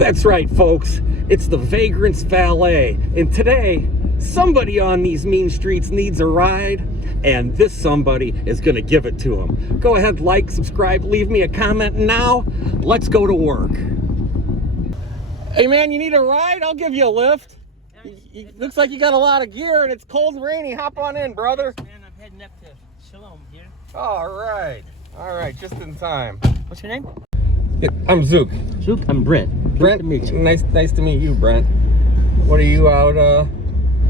That's right, folks. It's the Vagrant's Valet. And today, somebody on these mean streets needs a ride, and this somebody is going to give it to them. Go ahead, like, subscribe, leave me a comment now. Let's go to work. Hey, man, you need a ride? I'll give you a lift. Looks like you got a lot of gear, and it's cold and rainy. Hop on in, brother. Man, I'm heading up to Shalom here. All right, just in time. What's your name? I'm Zook. Zook, I'm Brent. Brent, nice to meet you. Nice to meet you, Brent. What are you out,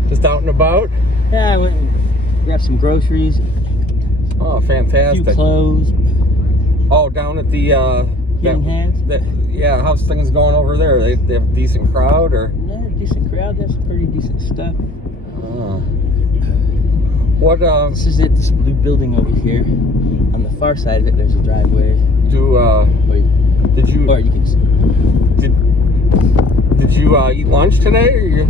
just out and about? Yeah, I went and grabbed some groceries. Oh, fantastic. A few clothes. Oh, down at the, Healing Hands? Yeah, how's things going over there? They have a decent crowd, or? Yeah, decent crowd. That's pretty decent stuff. Oh. What, This is it, this blue building over here. On the far side of it, there's a driveway. Did you eat lunch today, or you?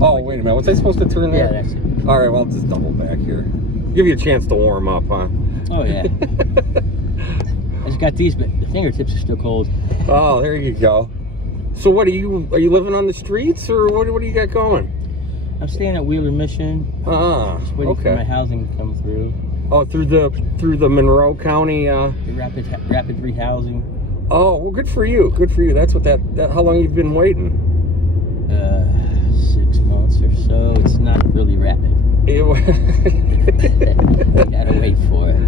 Oh, wait a minute. Was I supposed to turn there? Yeah, that's it. All right, well, I'll just double back here. Give you a chance to warm up, huh? Oh, yeah. I just got these, but the fingertips are still cold. Oh, there you go. So what are you living on the streets, or what do you got going? I'm staying at Wheeler Mission. Just waiting for my housing to come through. Oh, through the Monroe County The rapid rehousing. Oh, well, good for you. Good for you. That's what that how long you've been waiting? 6 months or so. It's not really rapid. You gotta wait for it.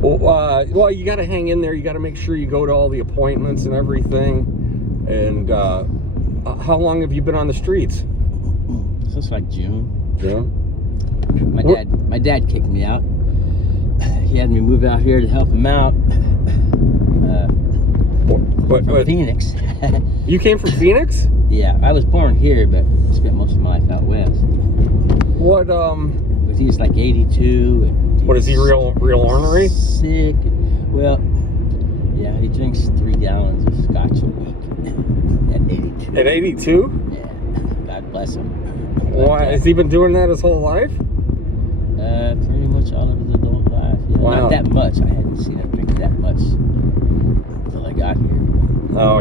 Well, you gotta hang in there. You gotta make sure you go to all the appointments and everything. And how long have you been on the streets? Since like June. June? My dad kicked me out. He had me move out here to help him out. From Phoenix. You came from Phoenix? Yeah, I was born here, but spent most of my life out west. What, But he's like 82. And what is he, real ornery? Sick. Well, yeah, he drinks 3 gallons of scotch a week at 82. At 82? Yeah, God bless him. Why, has he been doing that his whole life? Pretty much all of his adult life. Yeah. Wow. Not that much. I hadn't seen him drink that much until I got here. Oh,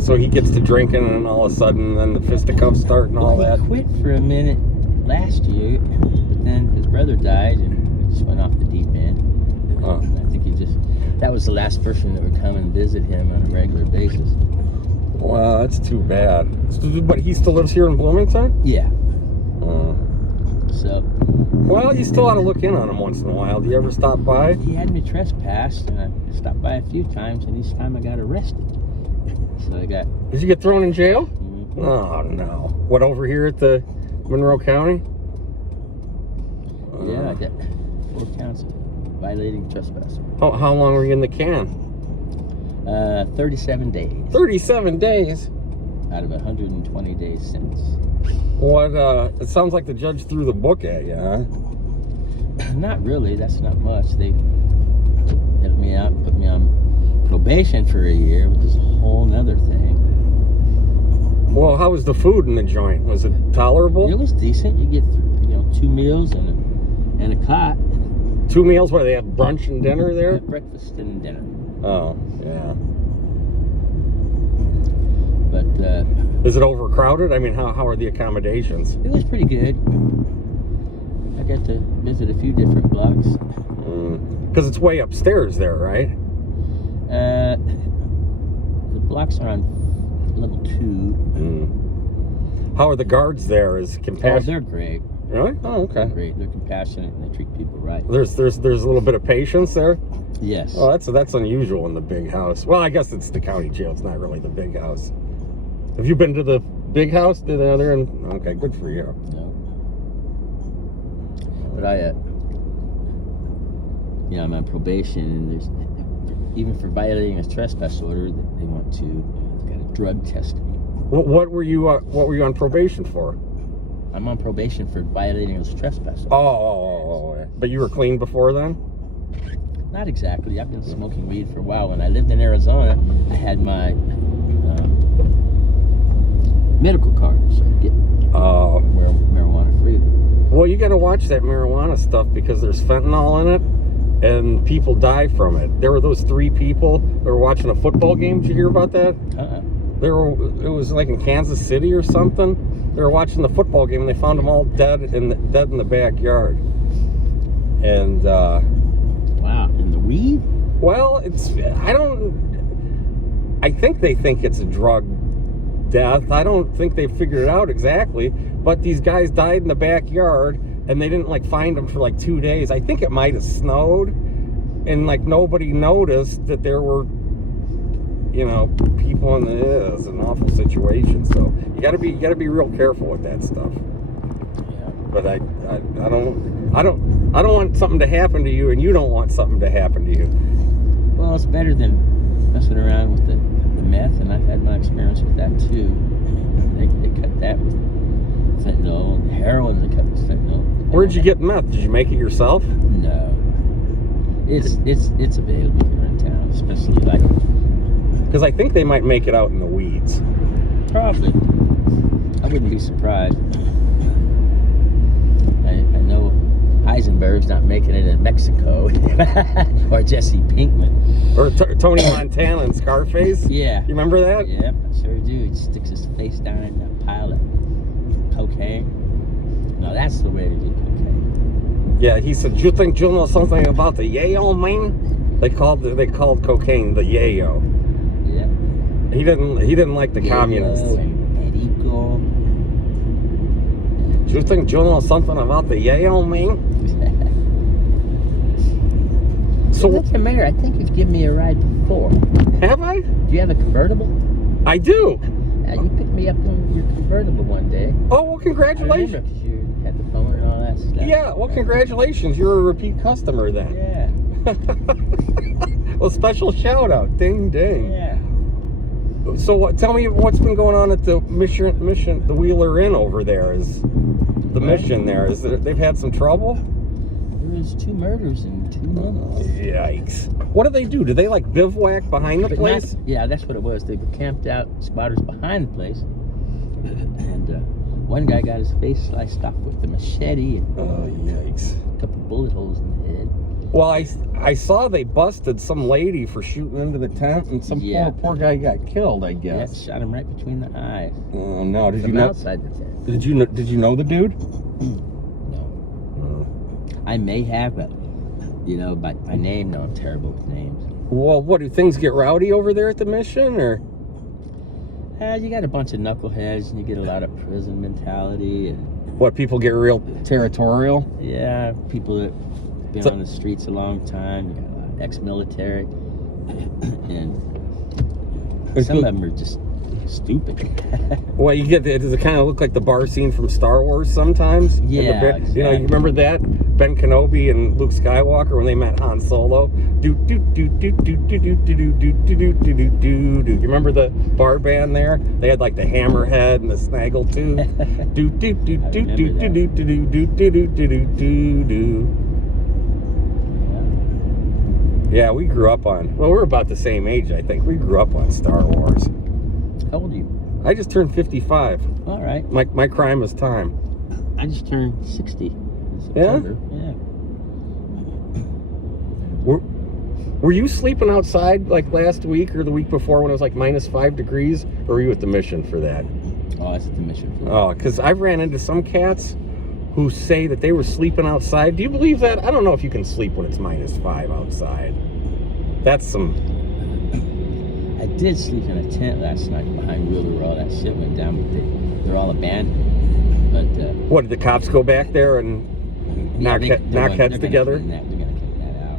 so he gets to drinking, and all of a sudden, then the fisticuffs start and all that. He quit for a minute last year, but then his brother died, and he just went off the deep end. Oh. And I think that was the last person that would come and visit him on a regular basis. Wow, that's too bad. But he still lives here in Bloomington? Yeah. So. Well, you still ought to look in on him once in a while. Do you ever stop by? He had me trespassed, and I stopped by a few times, and each time I got arrested. So I got... Did you get thrown in jail? Mm-hmm. Oh, no. What, over here at the Monroe County? Yeah, I got 4 counts of violating trespass. How long were you in the can? 37 days. 37 days? Out of a 120 days sentence. What, it sounds like the judge threw the book at you, huh? Not really, that's not much. They let me out and put me on probation for a year, which is a whole nother thing. Well, how was the food in the joint? Was it tolerable? It was decent. You get 2 meals and a cot. 2 meals? What, they have brunch and dinner there? Breakfast and dinner. Oh, yeah. But is it overcrowded? I mean, how are the accommodations? It was pretty good. I got to visit a few different blocks. Because it's way upstairs there, right? The blocks are on level 2. How are the guards there? Is compassionate? Oh, they're great. Really? Oh, okay. They're great. They're compassionate and they treat people right. There's a little bit of patience there? Yes. Oh, that's unusual in the big house. Well, I guess it's the county jail. It's not really the big house. Have you been to the big house? Okay, good for you. No. But I'm on probation, and there's even for violating a trespass order, they want to got a drug test me. What were you on probation for? I'm on probation for violating a trespass order. Oh, but you were clean before then? Not exactly. I've been smoking weed for a while. When I lived in Arizona, I had my medical card, so I get marijuana free. Well, you got to watch that marijuana stuff because there's fentanyl in it, and people die from it. There were those 3 people that were watching a football game. Did you hear about that? It was like in Kansas City or something. They were watching the football game and they found them all dead in the backyard. And wow, in the weed? Well, I think they think it's a drug death. I don't think they figured it out exactly, but these guys died in the backyard and they didn't find them for 2 days. I think it might have snowed and nobody noticed that there were people in it's an awful situation. So you got to be real careful with that stuff. Yeah. But I don't want something to happen to you, and you don't want something to happen to you. Well, it's better than messing around with the meth, and I've had my experience with that too. They cut that with fentanyl, and heroin they cut with fentanyl. Where'd you get meth? Did you make it yourself? No. It's available here in town, especially because I think they might make it out in the weeds. Probably. I wouldn't be surprised. I know Heisenberg's not making it in Mexico. Or Jesse Pinkman. Or Tony Montana and Scarface. Yeah. You remember that? Yep, I sure do. He sticks his face down in a pile of cocaine. No, that's the way to do cocaine. Yeah, he said, "You think you know something about the yayo, man?" They called cocaine the yayo. Yeah. He didn't like the communists. Perico. Do you think you know something about the yayo, man? So, Mr. Mayor, I think you've given me a ride before. Have I? Do you have a convertible? I do. You picked me up in your convertible one day. Oh, well, congratulations. I remember 'cause you had the phone and all that stuff. Yeah, well, congratulations. You're a repeat customer then. Yeah. Well, special shout out. Ding, ding. Yeah. So tell me what's been going on at the mission, the Wheeler Inn over there. Is the mission there? They've had some trouble? There was 2 murders in 2 months. Yikes. What do they do? Do they bivouac behind the place? Yeah, that's what it was. They were camped out, spotters behind the place. And one guy got his face sliced off with a machete and Oh, yikes. a couple bullet holes in the head. Well, I saw they busted some lady for shooting into the tent, and some poor guy got killed, I guess. Yeah, shot him right between the eyes. Oh no! Did you From know? outside the tent. Did you know the dude? No. I may have, but by name, no, I'm terrible with names. Well, what do things get rowdy over there at the mission, or? You got a bunch of knuckleheads, and you get a lot of prison mentality, and What, people get real territorial? yeah, people that been on the streets a long time. You got a lot of ex-military, and some of them are just stupid. Well, does it kind of look like the bar scene from Star Wars sometimes? Yeah, exactly. You remember that? Ben Kenobi and Luke Skywalker when they met Han Solo. You remember the bar band there? They had the hammerhead and the snaggletooth. Yeah, we grew up on. Well, we're about the same age, I think. We grew up on Star Wars. How old are you? I just turned 55. All right. My crime is time. I just turned 60 in September. Yeah. Were you sleeping outside last week or the week before when it was -5 degrees, or were you at the mission for that? Oh, that's at the mission. Oh, because I've ran into some cats who say that they were sleeping outside. Do you believe that? I don't know if you can sleep when it's -5 outside. That's some... I did sleep in a tent last night behind Wheeler where all that shit went down, but they're all abandoned. But what, did the cops go back there and knock heads together? They're going to clean that out.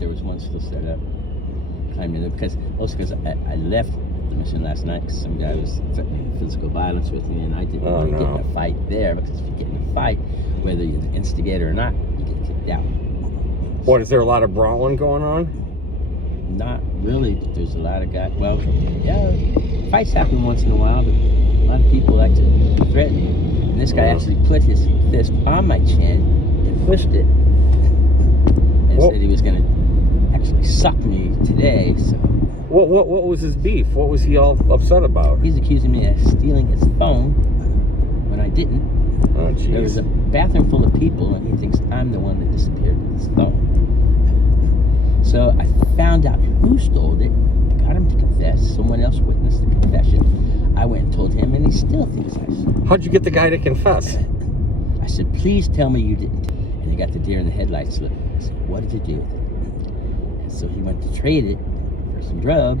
There was one still set up. Because I left the mission last night because some guy was threatening physical violence with me, and I didn't want to get in a fight there, because if you get in a fight, whether you're the instigator or not, you get kicked out. What, is there a lot of brawling going on? Not really. There's a lot of guys. Well, yeah, fights happen once in a while, but a lot of people like to threaten you. And this guy actually put his fist on my chin and pushed it, and said he was going to actually suck me today. So. What was his beef? What was he all upset about? He's accusing me of stealing his phone when I didn't. Oh, jeez. There was a bathroom full of people, and he thinks I'm the one that disappeared with his phone. So I found out who stole it. I got him to confess. Someone else witnessed the confession. I went and told him, and he still thinks I stole it. How'd you get the guy to confess? I said, please tell me you didn't. And he got the deer in the headlights slip. I said, what did you do with it? And so he went to trade it for some drug.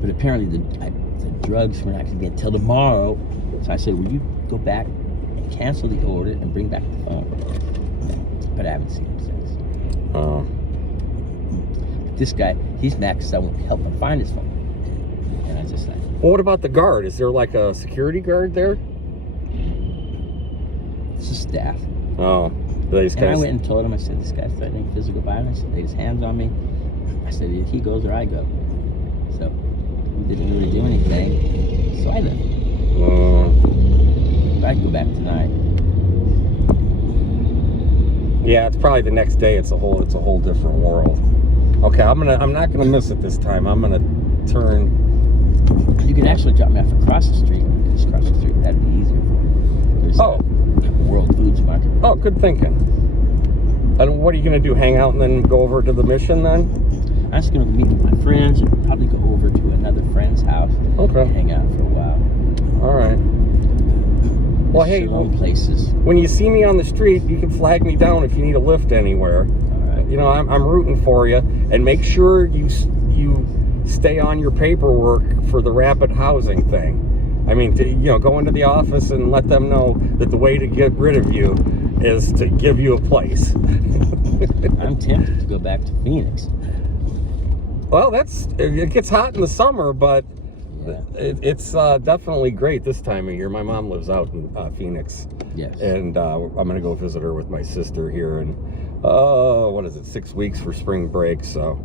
But apparently the drugs were not going to get until tomorrow. So I said, will you go back and cancel the order and bring back the phone? But I haven't seen him since. Oh. This guy, he's mad because I won't help him find his phone. And I just like, Well, what about the guard? Is there like a security guard there? it's a staff. Oh. They just And I kinda- went and told him, I said, this guy's threatening physical violence. He laid his hands on me. I said, he goes or I go. So he didn't really do anything. So I left. But I can go back tonight. Yeah, it's probably the next day. It's a whole different world. Okay, I'm not gonna miss it this time. I'm gonna turn. You can actually drop me off across the street. Just cross the street. That'd be easier for you. There's Oh. a World Foods Market. Oh, good thinking. And what are you gonna do? Hang out and then go over to the mission then? I'm just going to meet with my friends and probably go over to another friend's house Okay. and hang out for a while. All right. Well, hey, Shalom places. when you see me on the street, you can flag me down if you need a lift anywhere. All right. You know, I'm rooting for you, and make sure you stay on your paperwork for the rapid housing thing. I mean, go into the office and let them know that the way to get rid of you is to give you a place. I'm tempted to go back to Phoenix. Well, it gets hot in the summer, but Yeah. it's definitely great this time of year. My mom lives out in Phoenix. Yes. And I'm going to go visit her with my sister here in, 6 weeks for spring break, so.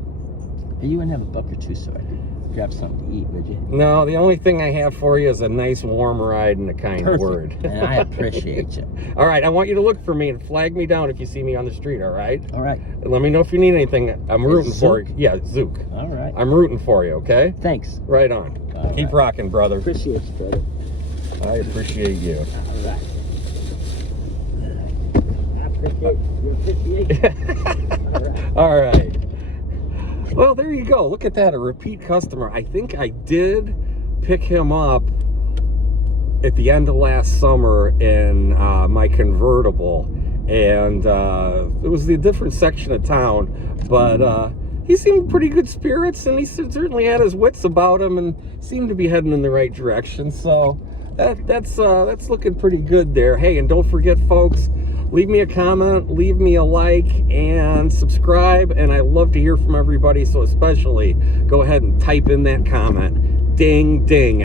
Hey, you wouldn't have a buck or two so I could grab something to eat, would you? No, the only thing I have for you is a nice warm ride and a kind Perfect. word. And I appreciate you. All right, I want you to look for me and flag me down if you see me on the street, all right? All right. And let me know if you need anything. I'm rooting for Zook? you. Yeah, Zook. All right. I'm rooting for you, okay? Thanks. Right on. All Keep right. rocking, brother. Appreciate you, brother. I appreciate you. All right. I appreciate your appreciation. All right. All right. Well, there you go. Look at that, a repeat customer. I think I did pick him up at the end of last summer in my convertible, and it was the different section of town, but he seemed pretty good spirits, and he certainly had his wits about him and seemed to be heading in the right direction. So that's looking pretty good there. Hey, and don't forget, folks, leave me a comment, leave me a like, and subscribe. And I love to hear from everybody, so especially go ahead and type in that comment. Ding, ding.